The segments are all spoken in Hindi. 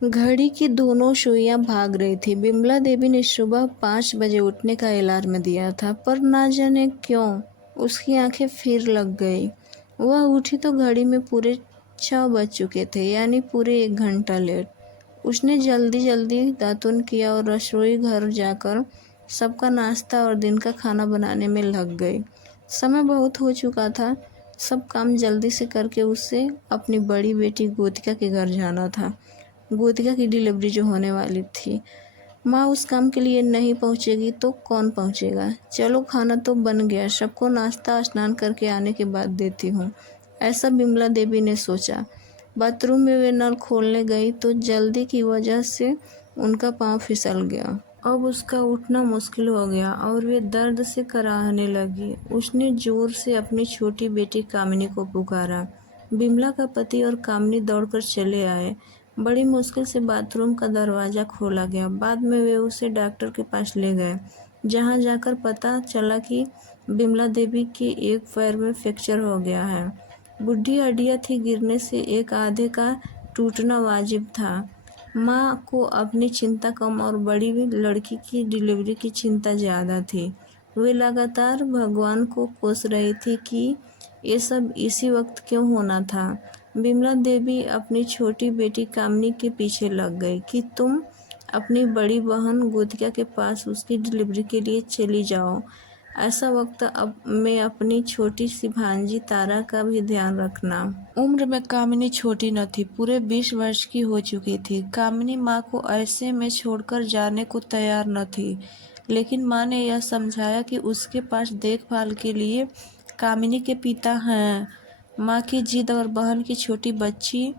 घड़ी की दोनों सुइयां भाग रही थी। बिमला देवी ने सुबह 5 बजे उठने का अलार्म दिया था, पर ना जाने क्यों उसकी आंखें फिर लग गई। वह उठी तो घड़ी में पूरे 6 बज चुके थे, यानी पूरे 1 घंटा लेट। उसने जल्दी जल्दी दातुन किया और रसोई घर जाकर सबका नाश्ता और दिन का खाना बनाने में लग गई। समय बहुत हो चुका था। सब काम जल्दी से करके उसे अपनी बड़ी बेटी गोतिका के घर जाना था। गोतिका की डिलीवरी जो होने वाली थी। माँ उस काम के लिए नहीं पहुँचेगी तो कौन पहुँचेगा। चलो, खाना तो बन गया, सबको नाश्ता स्नान करके आने के बाद देती हूँ, ऐसा बिमला देवी ने सोचा। बाथरूम में वे नल खोलने गई तो जल्दी की वजह से उनका पाँव फिसल गया। अब उसका उठना मुश्किल हो गया और वे दर्द से कराहने लगी। उसने जोर से अपनी छोटी बेटी कामिनी को पुकारा। बिमला का पति और कामिनी दौड़कर चले आए। बड़ी मुश्किल से बाथरूम का दरवाज़ा खोला गया। बाद में वे उसे डॉक्टर के पास ले गए, जहां जाकर पता चला कि बिमला देवी के एक पैर में फ्रैक्चर हो गया है। बुढ़ी हड्डियां थी, गिरने से एक आधे का टूटना वाजिब था। माँ को अपनी चिंता कम और बड़ी लड़की की डिलीवरी की चिंता ज़्यादा थी। वे लगातार भगवान को कोस रही थी कि ये सब इसी वक्त क्यों होना था। बिमला देवी अपनी छोटी बेटी कामिनी के पीछे लग गई कि तुम अपनी बड़ी बहन गोतिका के पास उसकी डिलीवरी के लिए चली जाओ। ऐसा वक्त अब में अपनी छोटी सी भांजी तारा का भी ध्यान रखना। उम्र में कामिनी छोटी न थी, पूरे 20 वर्ष की हो चुकी थी। कामिनी माँ को ऐसे में छोड़कर जाने को तैयार न थी, लेकिन माँ ने यह समझाया कि उसके पास देखभाल के लिए कामिनी के पिता हैं। माँ की जिद और बहन की छोटी बच्ची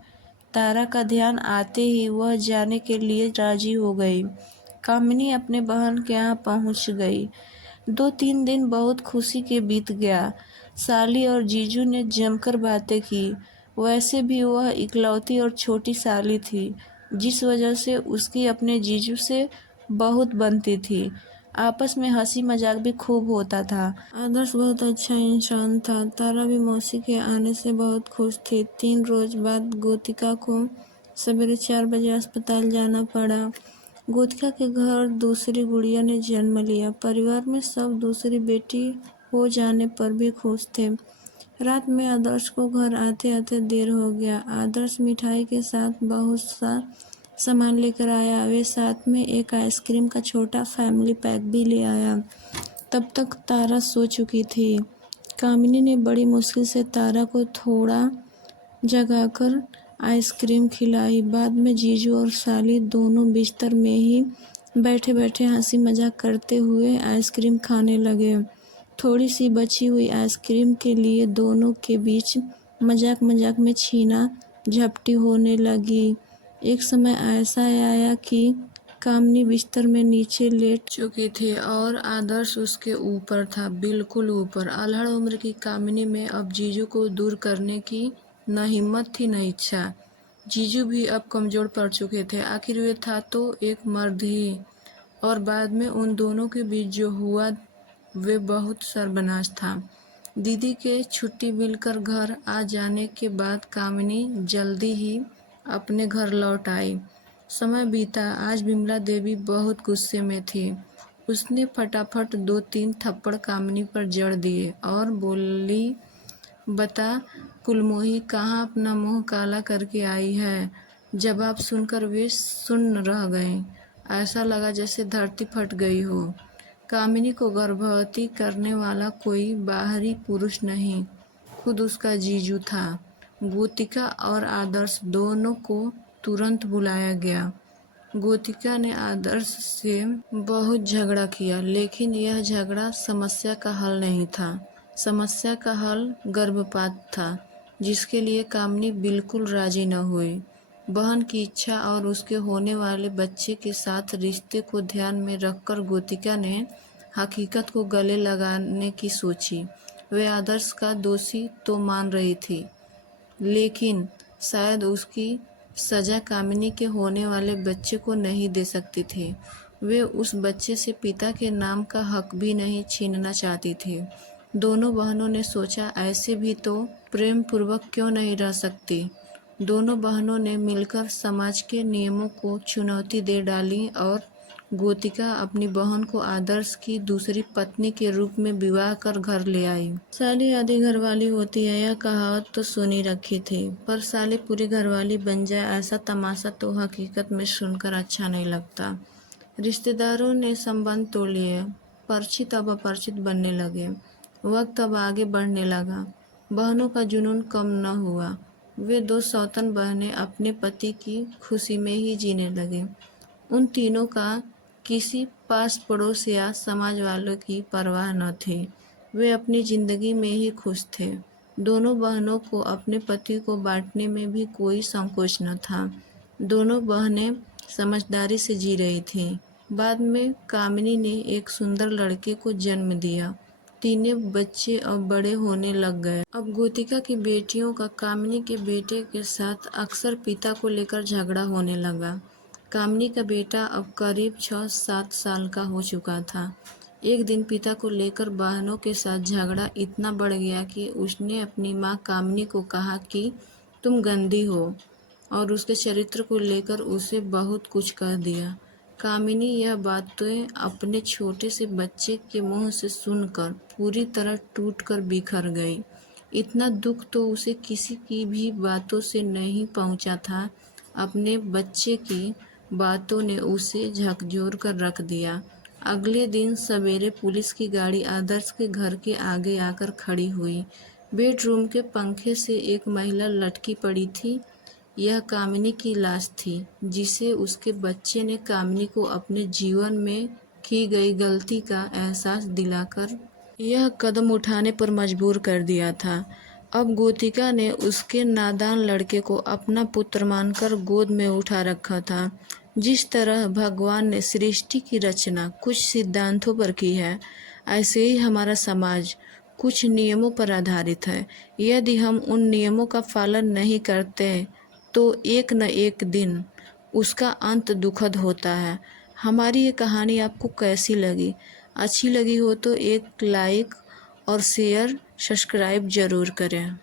तारा का ध्यान आते ही वह जाने के लिए राजी हो गई। कामिनी अपने बहन के यहाँ पहुँच गई। 2-3 दिन बहुत खुशी के बीत गया। साली और जीजू ने जमकर बातें की। वैसे भी वह इकलौती और छोटी साली थी, जिस वजह से उसकी अपने जीजू से बहुत बनती थी। आपस में हंसी मजाक भी खूब होता था। आदर्श बहुत अच्छा इंसान था। तारा भी मौसी के आने से बहुत खुश थी। 3 रोज बाद गोतिका को सवेरे 4 बजे अस्पताल जाना पड़ा। गोतिका के घर दूसरी गुड़िया ने जन्म लिया। परिवार में सब दूसरी बेटी हो जाने पर भी खुश थे। रात में आदर्श को घर आते आते देर हो गया। आदर्श मिठाई के साथ बहुत सा सामान लेकर आया। वे साथ में एक आइसक्रीम का छोटा फैमिली पैक भी ले आया। तब तक तारा सो चुकी थी। कामिनी ने बड़ी मुश्किल से तारा को थोड़ा जगाकर आइसक्रीम खिलाई। बाद में जीजू और साली दोनों बिस्तर में ही बैठे बैठे हंसी मजाक करते हुए आइसक्रीम खाने लगे। थोड़ी सी बची हुई आइसक्रीम के लिए दोनों के बीच मजाक मजाक में छीना झपटी होने लगी। एक समय ऐसा आया कि कामिनी बिस्तर में नीचे लेट चुकी थी और आदर्श उसके ऊपर था, बिल्कुल ऊपर। अल्हड़ उम्र की कामिनी में अब जीजू को दूर करने की न हिम्मत थी न इच्छा। जीजू भी अब कमजोर पड़ चुके थे। आखिर वे था तो एक मर्द ही। और बाद में उन दोनों के बीच जो हुआ वे बहुत सर्वनाश था। दीदी के छुट्टी मिलकर घर आ जाने के बाद कामिनी जल्दी ही अपने घर लौट आई। समय बीता। आज बिमला देवी बहुत गुस्से में थी। उसने फटाफट 2-3 थप्पड़ कामिनी पर जड़ दिए और बोली, बता कुलमोही, कहाँ अपना मुंह काला करके आई है। जवाब सुनकर वे सुन्न रह गए। ऐसा लगा जैसे धरती फट गई हो। कामिनी को गर्भवती करने वाला कोई बाहरी पुरुष नहीं, खुद उसका जीजू था। गोतिका और आदर्श दोनों को तुरंत बुलाया गया। गोतिका ने आदर्श से बहुत झगड़ा किया, लेकिन यह झगड़ा समस्या का हल नहीं था। समस्या का हल गर्भपात था, जिसके लिए कामिनी बिल्कुल राजी न हुई। बहन की इच्छा और उसके होने वाले बच्चे के साथ रिश्ते को ध्यान में रखकर गोतिका ने हकीकत को गले लगाने की सोची। वे आदर्श का दोषी तो मान रही थी, लेकिन शायद उसकी सजा कामिनी के होने वाले बच्चे को नहीं दे सकती थी। वे उस बच्चे से पिता के नाम का हक भी नहीं छीनना चाहती थी। दोनों बहनों ने सोचा, ऐसे भी तो प्रेम पूर्वक क्यों नहीं रह सकती। दोनों बहनों ने मिलकर समाज के नियमों को चुनौती दे डाली और गोतिका अपनी बहन को आदर्श की दूसरी पत्नी के रूप में विवाह कर घर ले आई। साली आधी घरवाली होती है, यह कहावत तो सुनी रखी थी, पर साली पूरी घरवाली बन जाए ऐसा तमाशा तो हकीकत में सुनकर अच्छा नहीं लगता। रिश्तेदारों ने संबंध तोड़ लिए, परिचित अब अपरिचित बनने लगे। वक्त अब आगे बढ़ने लगा। बहनों का जुनून कम न हुआ। वे दो सौतन बहनें अपने पति की खुशी में ही जीने लगे। उन तीनों का किसी पास पड़ोस या समाज वालों की परवाह न थी। वे अपनी जिंदगी में ही खुश थे। दोनों बहनों को अपने पति को बांटने में भी कोई संकोच न था। दोनों बहनें समझदारी से जी रही थीं। बाद में कामिनी ने एक सुंदर लड़के को जन्म दिया। तीनों बच्चे अब बड़े होने लग गए। अब गोतिका की बेटियों का कामिनी के बेटे के साथ अक्सर पिता को लेकर झगड़ा होने लगा। कामिनी का बेटा अब करीब 6-7 साल का हो चुका था। एक दिन पिता को लेकर बहनों के साथ झगड़ा इतना बढ़ गया कि उसने अपनी माँ कामिनी को कहा कि तुम गंदी हो, और उसके चरित्र को लेकर उसे बहुत कुछ कह दिया। कामिनी यह बातें अपने छोटे से बच्चे के मुंह से सुनकर पूरी तरह टूटकर बिखर गई। इतना दुख तो उसे किसी की भी बातों से नहीं पहुंचा था। अपने बच्चे की बातों ने उसे झकझोर कर रख दिया। अगले दिन सवेरे पुलिस की गाड़ी आदर्श के घर के आगे आकर खड़ी हुई। बेडरूम के पंखे से एक महिला लटकी पड़ी थी। यह कामिनी की लाश थी, जिसे उसके बच्चे ने कामिनी को अपने जीवन में की गई गलती का एहसास दिलाकर यह कदम उठाने पर मजबूर कर दिया था। अब गोतिका ने उसके नादान लड़के को अपना पुत्र मानकर गोद में उठा रखा था। जिस तरह भगवान ने सृष्टि की रचना कुछ सिद्धांतों पर की है, ऐसे ही हमारा समाज कुछ नियमों पर आधारित है। यदि हम उन नियमों का पालन नहीं करते तो एक न एक दिन उसका अंत दुखद होता है। हमारी ये कहानी आपको कैसी लगी? अच्छी लगी हो तो एक लाइक और शेयर सब्सक्राइब ज़रूर करें।